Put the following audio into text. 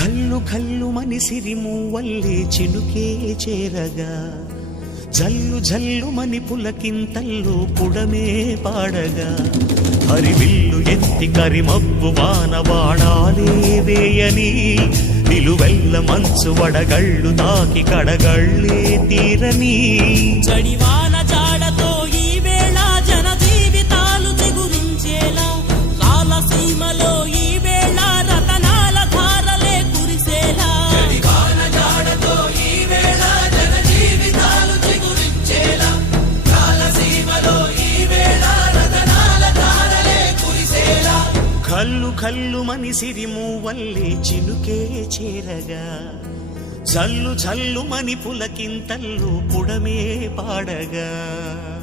కల్లు కల్లు మని సిరిమూవల్లే చినుకే చేరగా జల్లు జల్లు మని పులకింతల్లో పుడమే పాడగా హరివిల్లు ఎత్తి కరిమబ్బు వానవాడాలే వేయని నిలువెల్ల మంచు వడగళ్ళు తాకి కడగళ్ళే తీరని చడివాన జాడతో ఈ వేళ జన జీవితాలు చిగురించేలా రాలసీమలో ఈ వేళ రతనాల ధారలే కురిసేలా చడివాన జాడతో ఈ వేళ జన జీవితాలు చిగురించేలా రాలసీమలో ఈ వేళ రతనాల ధారలే కురిసేలా కల్లు కల్లు మని సిరిమూవల్లే చినుకే చేరగా జల్లు జల్లు మని పులకింతల్లు పుడమే పాడగా